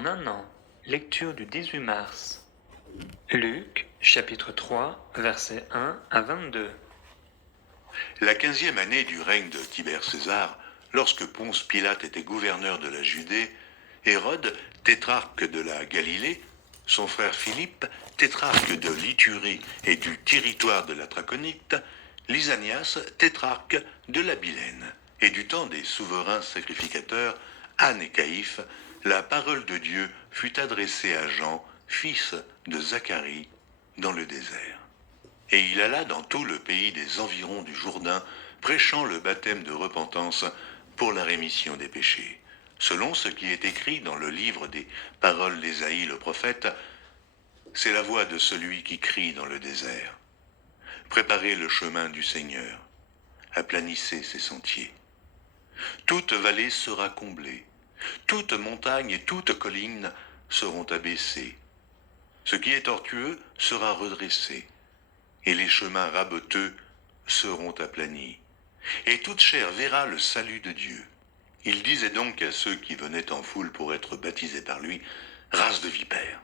En un an, lecture du 18 mars. Luc, chapitre 3, versets 1 à 22. La 15e année du règne de Tibère César, lorsque Ponce Pilate était gouverneur de la Judée, Hérode, tétrarque de la Galilée, son frère Philippe, tétrarque de l'Iturie et du territoire de la Traconite, Lysanias, tétrarque de la Bilène, et du temps des souverains sacrificateurs, Anne et Caïphe, la parole de Dieu fut adressée à Jean, fils de Zacharie, dans le désert. Et il alla dans tout le pays des environs du Jourdain, prêchant le baptême de repentance pour la rémission des péchés. Selon ce qui est écrit dans le livre des paroles d'Ésaïe le prophète, c'est la voix de celui qui crie dans le désert. Préparez le chemin du Seigneur, aplanissez ses sentiers. Toute vallée sera comblée, toute montagne et toute colline seront abaissées. Ce qui est tortueux sera redressé, et les chemins raboteux seront aplanis. Et toute chair verra le salut de Dieu. Il disait donc à ceux qui venaient en foule pour être baptisés par lui, « Race de vipères,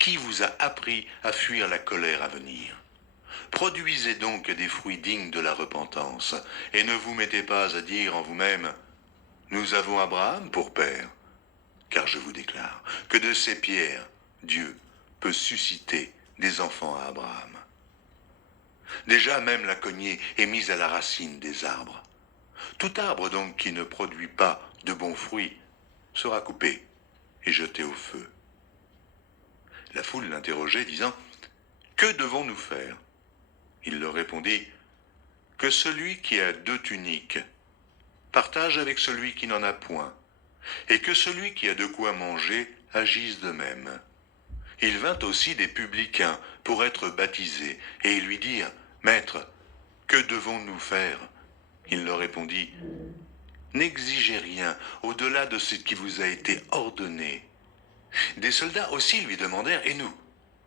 qui vous a appris à fuir la colère à venir? Produisez donc des fruits dignes de la repentance, et ne vous mettez pas à dire en vous-même, « Nous avons Abraham pour père. » Car je vous déclare que de ces pierres, Dieu peut susciter des enfants à Abraham. Déjà même la cognée est mise à la racine des arbres. Tout arbre donc qui ne produit pas de bons fruits sera coupé et jeté au feu. La foule l'interrogeait, disant, « Que devons-nous faire ?» Il leur répondit, « Que celui qui a 2 tuniques partage avec celui qui n'en a point, et que celui qui a de quoi manger agisse de même. » Il vint aussi des publicains pour être baptisés, et ils lui dirent, « Maître, que devons-nous faire ?» Il leur répondit, « N'exigez rien au-delà de ce qui vous a été ordonné. » Des soldats aussi lui demandèrent, « Et nous,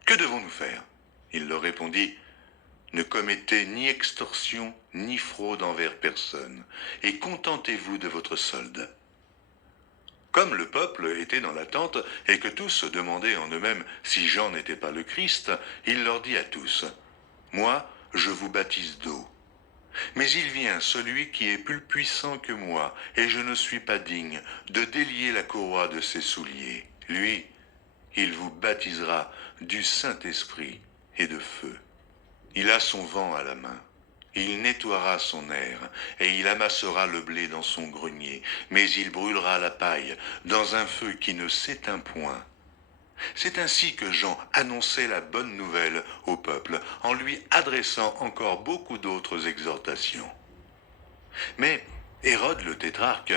que devons-nous faire ?» Il leur répondit, « Ne commettez ni extorsion ni fraude envers personne, et contentez-vous de votre solde. » Comme le peuple était dans l'attente et que tous se demandaient en eux-mêmes si Jean n'était pas le Christ, il leur dit à tous, « Moi, je vous baptise d'eau. Mais il vient celui qui est plus puissant que moi, et je ne suis pas digne de délier la courroie de ses souliers. Lui, il vous baptisera du Saint-Esprit et de feu. Il a son vent à la main. Il nettoiera son aire, et il amassera le blé dans son grenier, mais il brûlera la paille dans un feu qui ne s'éteint point. » C'est ainsi que Jean annonçait la bonne nouvelle au peuple, en lui adressant encore beaucoup d'autres exhortations. Mais Hérode le tétrarque,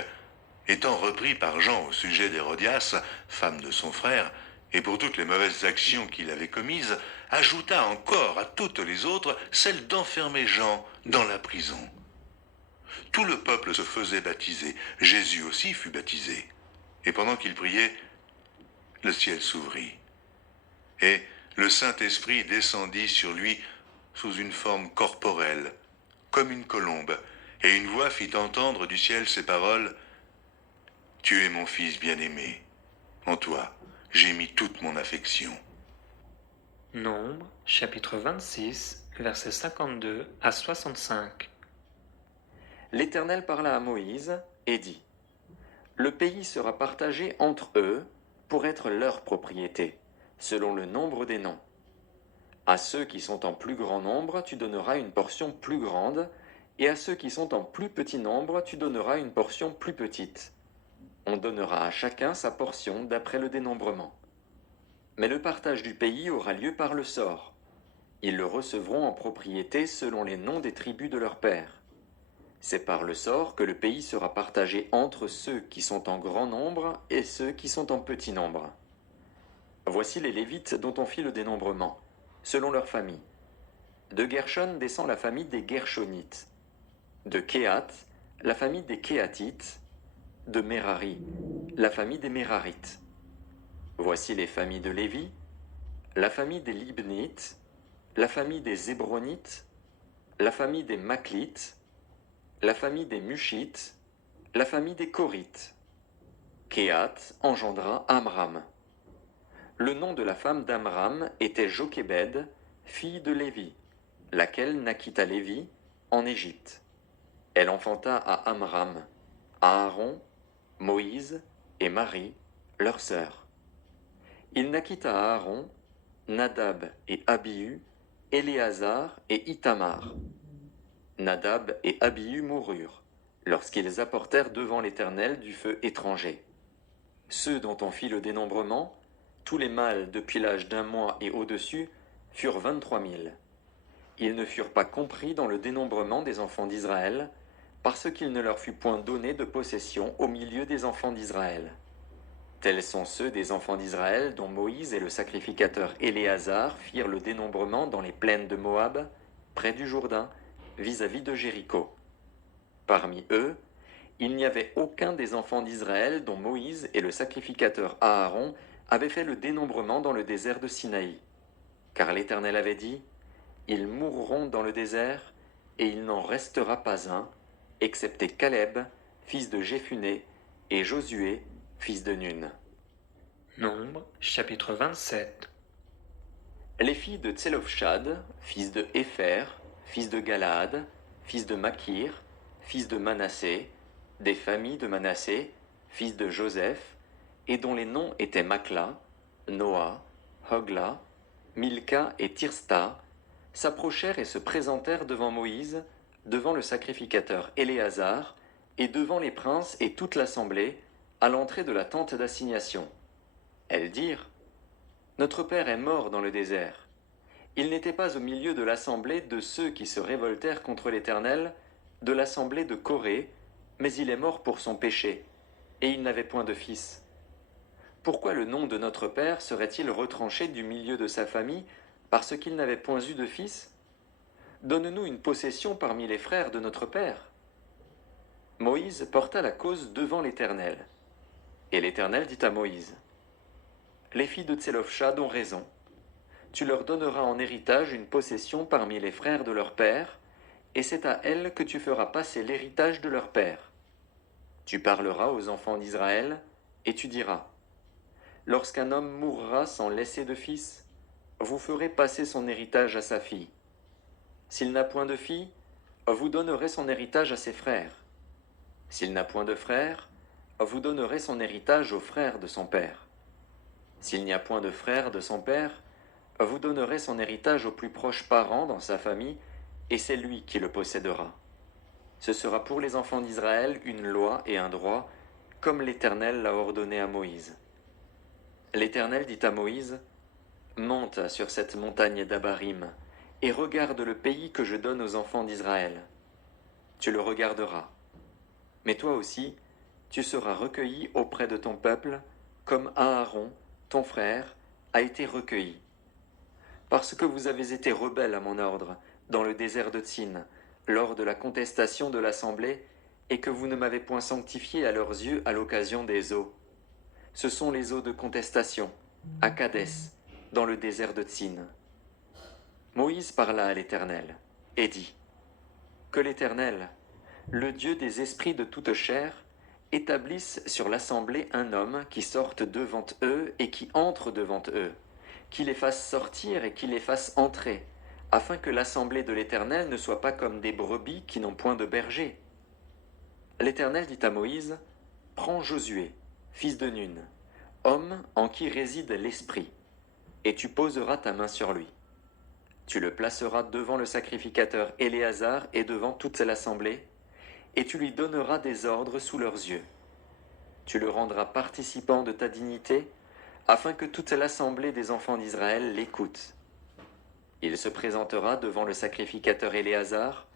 étant repris par Jean au sujet d'Hérodias, femme de son frère, et pour toutes les mauvaises actions qu'il avait commises, ajouta encore à toutes les autres celle d'enfermer Jean dans la prison. Tout le peuple se faisait baptiser, Jésus aussi fut baptisé. Et pendant qu'il priait, le ciel s'ouvrit, et le Saint-Esprit descendit sur lui sous une forme corporelle, comme une colombe, et une voix fit entendre du ciel ces paroles, « Tu es mon Fils bien-aimé, en toi j'ai mis toute mon affection. » Nombre, chapitre 26, versets 52 à 65. L'Éternel parla à Moïse et dit, « Le pays sera partagé entre eux pour être leur propriété, selon le nombre des noms. À ceux qui sont en plus grand nombre, tu donneras une portion plus grande, et à ceux qui sont en plus petit nombre, tu donneras une portion plus petite. On donnera à chacun sa portion d'après le dénombrement. Mais le partage du pays aura lieu par le sort. Ils le recevront en propriété selon les noms des tribus de leurs pères. C'est par le sort que le pays sera partagé entre ceux qui sont en grand nombre et ceux qui sont en petit nombre. Voici les Lévites dont on fit le dénombrement, selon leur famille. De Gershon descend la famille des Gershonites. De Kéhath, la famille des Kéhathites. De Merari, la famille des Mérarites. Voici les familles de Lévi, la famille des Libnites, la famille des Hébronites, la famille des Maclites, la famille des Mushites, la famille des Korites. Kéhath engendra Amram. Le nom de la femme d'Amram était Jochébed, fille de Lévi, laquelle naquit à Lévi en Égypte. Elle enfanta à Amram, Aaron, Moïse et Marie, leur sœur. Il naquit à Aaron, Nadab et Abihu, Éléazar et Ithamar. Nadab et Abihu moururent, lorsqu'ils apportèrent devant l'Éternel du feu étranger. Ceux dont on fit le dénombrement, tous les mâles depuis l'âge d'1 mois et au-dessus, furent 23 000. Ils ne furent pas compris dans le dénombrement des enfants d'Israël, parce qu'il ne leur fut point donné de possession au milieu des enfants d'Israël. Tels sont ceux des enfants d'Israël dont Moïse et le sacrificateur Éléazar firent le dénombrement dans les plaines de Moab, près du Jourdain, vis-à-vis de Jéricho. Parmi eux, il n'y avait aucun des enfants d'Israël dont Moïse et le sacrificateur Aaron avaient fait le dénombrement dans le désert de Sinaï. Car l'Éternel avait dit, « Ils mourront dans le désert, et il n'en restera pas un, excepté Caleb, fils de Jéphuné, et Josué, fils de Nun. » Nombre, chapitre 27. Les filles de Tselofshad, fils de Hépher, fils de Galaad, fils de Makir, fils de Manassé, des familles de Manassé, fils de Joseph, et dont les noms étaient Makla, Noa, Hogla, Milka et Tirsta, s'approchèrent et se présentèrent devant Moïse, devant le sacrificateur Éléazar, et devant les princes et toute l'assemblée, à l'entrée de la tente d'assignation. Elles dirent, « Notre père est mort dans le désert. Il n'était pas au milieu de l'assemblée de ceux qui se révoltèrent contre l'Éternel, de l'assemblée de Corée, mais il est mort pour son péché, et il n'avait point de fils. Pourquoi le nom de notre père serait-il retranché du milieu de sa famille, parce qu'il n'avait point eu de fils? Donne-nous une possession parmi les frères de notre père. » Moïse porta la cause devant l'Éternel. Et l'Éternel dit à Moïse, « Les filles de Tselofshad ont raison. Tu leur donneras en héritage une possession parmi les frères de leur père, et c'est à elles que tu feras passer l'héritage de leur père. Tu parleras aux enfants d'Israël, et tu diras, « Lorsqu'un homme mourra sans laisser de fils, vous ferez passer son héritage à sa fille. S'il n'a point de fille, vous donnerez son héritage à ses frères. S'il n'a point de frères, vous donnerez son héritage aux frères de son père. S'il n'y a point de frères de son père, vous donnerez son héritage aux plus proches parents dans sa famille, et c'est lui qui le possédera. Ce sera pour les enfants d'Israël une loi et un droit, comme l'Éternel l'a ordonné à Moïse. » L'Éternel dit à Moïse, « Monte sur cette montagne d'Abarim, et regarde le pays que je donne aux enfants d'Israël. Tu le regarderas. Mais toi aussi, tu seras recueilli auprès de ton peuple, comme Aaron, ton frère, a été recueilli. Parce que vous avez été rebelles à mon ordre, dans le désert de Tsin, lors de la contestation de l'assemblée, et que vous ne m'avez point sanctifié à leurs yeux à l'occasion des eaux. Ce sont les eaux de contestation, à Kadès, dans le désert de Tsin. » Moïse parla à l'Éternel, et dit, « Que l'Éternel, le Dieu des esprits de toute chair, établisse sur l'assemblée un homme qui sorte devant eux et qui entre devant eux, qui les fasse sortir et qui les fasse entrer, afin que l'assemblée de l'Éternel ne soit pas comme des brebis qui n'ont point de berger. » L'Éternel dit à Moïse, « Prends Josué, fils de Nun, homme en qui réside l'Esprit, et tu poseras ta main sur lui. Tu le placeras devant le sacrificateur Éléazar et devant toute l'assemblée, et tu lui donneras des ordres sous leurs yeux. Tu le rendras participant de ta dignité, afin que toute l'assemblée des enfants d'Israël l'écoute. Il se présentera devant le sacrificateur Éléazar,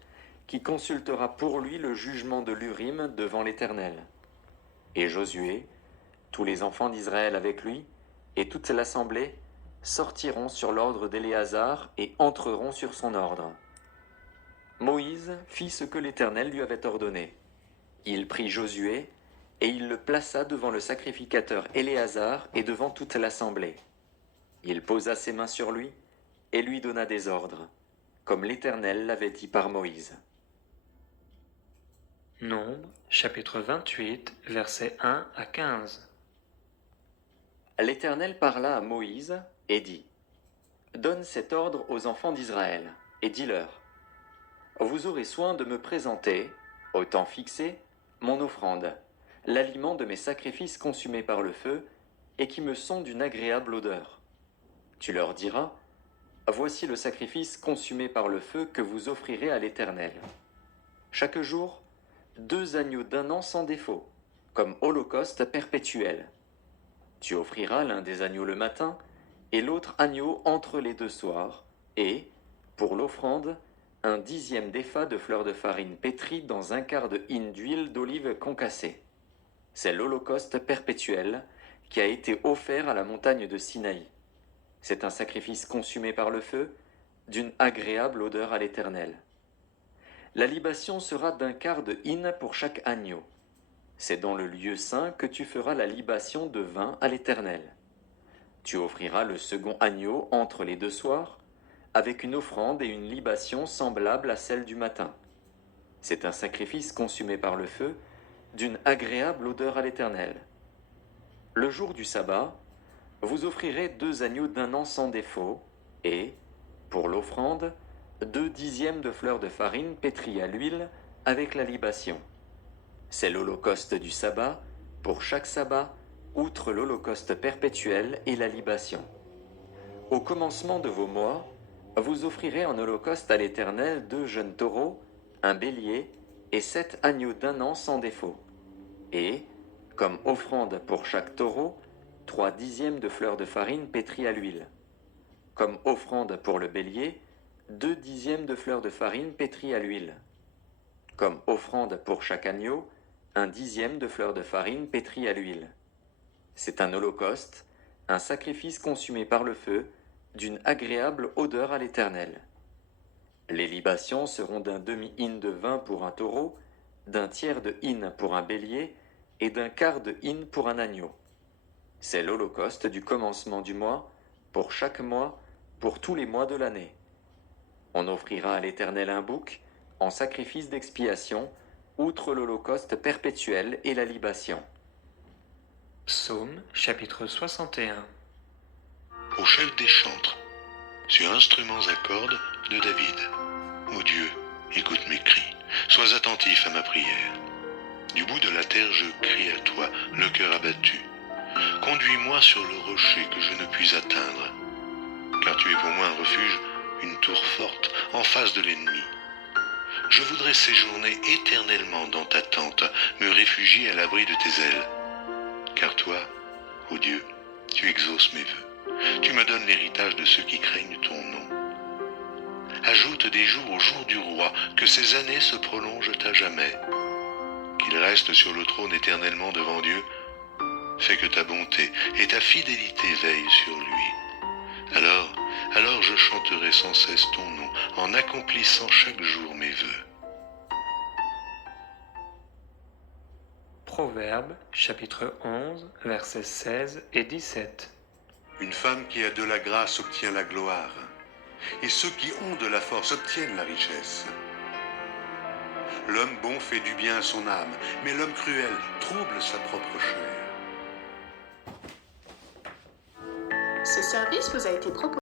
qui consultera pour lui le jugement de l'Urim devant l'Éternel. Et Josué, tous les enfants d'Israël avec lui, et toute l'assemblée, sortiront sur l'ordre d'Éléazar et entreront sur son ordre. Moïse fit ce que l'Éternel lui avait ordonné. Il prit Josué, et il le plaça devant le sacrificateur Éléazar et devant toute l'assemblée. Il posa ses mains sur lui, et lui donna des ordres, comme l'Éternel l'avait dit par Moïse. Nombre, chapitre 28, versets 1 à 15. L'Éternel parla à Moïse et dit, donne cet ordre aux enfants d'Israël, et dis-leur, vous aurez soin de me présenter, au temps fixé, mon offrande, l'aliment de mes sacrifices consumés par le feu, et qui me sont d'une agréable odeur. Tu leur diras, voici le sacrifice consumé par le feu que vous offrirez à l'Éternel. Chaque jour, 2 agneaux d'1 an sans défaut, comme holocauste perpétuel. Tu offriras l'un des agneaux le matin, et l'autre agneau entre les 2 soirs, et, pour l'offrande, un 10e d'épha de fleur de farine pétrie dans 1/4 de hin d'huile d'olive concassée. C'est l'holocauste perpétuel qui a été offert à la montagne de Sinaï. C'est un sacrifice consumé par le feu, d'une agréable odeur à l'Éternel. La libation sera d'1/4 de hin pour chaque agneau. C'est dans le lieu saint que tu feras la libation de vin à l'Éternel. Tu offriras le second agneau entre les 2 soirs, avec une offrande et une libation semblables à celle du matin. C'est un sacrifice consumé par le feu, d'une agréable odeur à l'Éternel. Le jour du sabbat, vous offrirez 2 agneaux d'1 an sans défaut, et, pour l'offrande, 2 dixièmes de fleur de farine pétrie à l'huile avec la libation. C'est l'holocauste du sabbat, pour chaque sabbat, outre l'holocauste perpétuel et la libation. Au commencement de vos mois, vous offrirez en holocauste à l'Éternel 2 jeunes taureaux, un bélier et 7 agneaux d'1 an sans défaut. Et, comme offrande pour chaque taureau, 3 dixièmes de fleur de farine pétrie à l'huile. Comme offrande pour le bélier, 2 dixièmes de fleur de farine pétrie à l'huile. Comme offrande pour chaque agneau, 1 dixième de fleur de farine pétrie à l'huile. C'est un holocauste, un sacrifice consumé par le feu, d'une agréable odeur à l'Éternel. Les libations seront d'un demi-hin de vin pour un taureau, d'un tiers de hin pour un bélier, et d'1/4 de hin pour un agneau. C'est l'holocauste du commencement du mois, pour chaque mois, pour tous les mois de l'année. On offrira à l'Éternel un bouc, en sacrifice d'expiation, outre l'holocauste perpétuel et la libation. Psaume chapitre 61. Au chef des chantres, sur instruments à cordes de David. Ô Dieu, écoute mes cris, sois attentif à ma prière. Du bout de la terre je crie à toi, le cœur abattu. Conduis-moi sur le rocher que je ne puis atteindre, car tu es pour moi un refuge, une tour forte en face de l'ennemi. Je voudrais séjourner éternellement dans ta tente, me réfugier à l'abri de tes ailes. Car toi, ô Dieu, tu exauces mes vœux. Tu me donnes l'héritage de ceux qui craignent ton nom. Ajoute des jours au jour du roi, que ses années se prolongent à jamais. Qu'il reste sur le trône éternellement devant Dieu. Fais que ta bonté et ta fidélité veillent sur lui. Alors je chanterai sans cesse ton nom, en accomplissant chaque jour mes vœux. Proverbes chapitre 11, versets 16 et 17. Une femme qui a de la grâce obtient la gloire, et ceux qui ont de la force obtiennent la richesse. L'homme bon fait du bien à son âme, mais l'homme cruel trouble sa propre chair. Ce service vous a été proposé